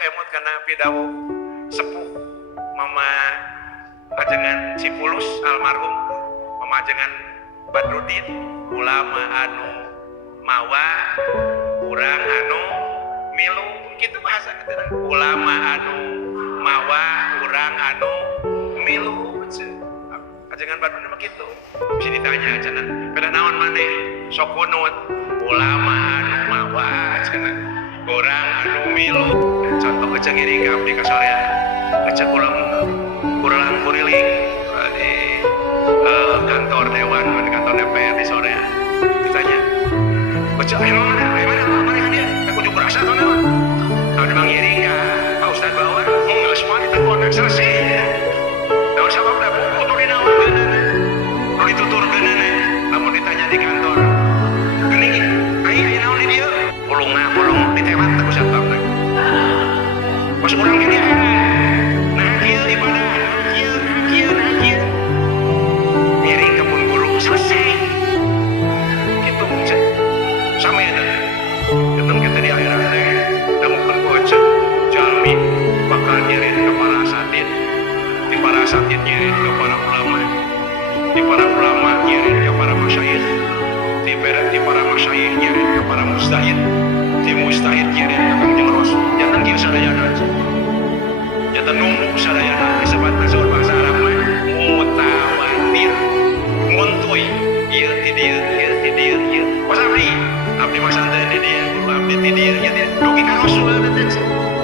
emot karena pidawo sepuh Mama ajengan Cipulus almarhum Mama ajengan Badrudin ulama anu mawa urang anu milu gitu bahasa kita ulama anu mawa urang anu milu ajengan Badrudin mah gitu bisa ditanya cenah beda naon maneh sok kunut ulama anu mawa cenah urang anu milu contoh eceng iri ka abdi ka sorean eceng kurang kuriling di kantor dewan di kantor DPR di sorean ditanya eceng ayo mana kan dia aku juga rasa tuh naon abdi mangiring ka Pak Ustad Bawar geus mah ditelepon selesai naon sababna kudu dinaon geunana nu dituturkeun namun ditanya di kantor geuning aya naon di dieu pulung ditewat ku satpamna pas urang ge dia nah kieu ibadah nah kieu miring ke pun guru selesai gitu sama ya ketemu kita di akhirat teh temukeun ku eceuk jalmi bakal nyirin ke para asatid di para asatid nyirin ke para ulama di para ulama nyirin ke para masyayikh di para masyayikh nyirin ke para mustahid di mustahid nyirin ke Kangjeng Rasul jantan kieu sadayana jantan numbuk sadayana disebut nasur bahasa Arab mah mutawatir nguntuy ieu ti dieu pas abdi masanteun di dieu abdi ti dieu nya dugi ka Rasul teh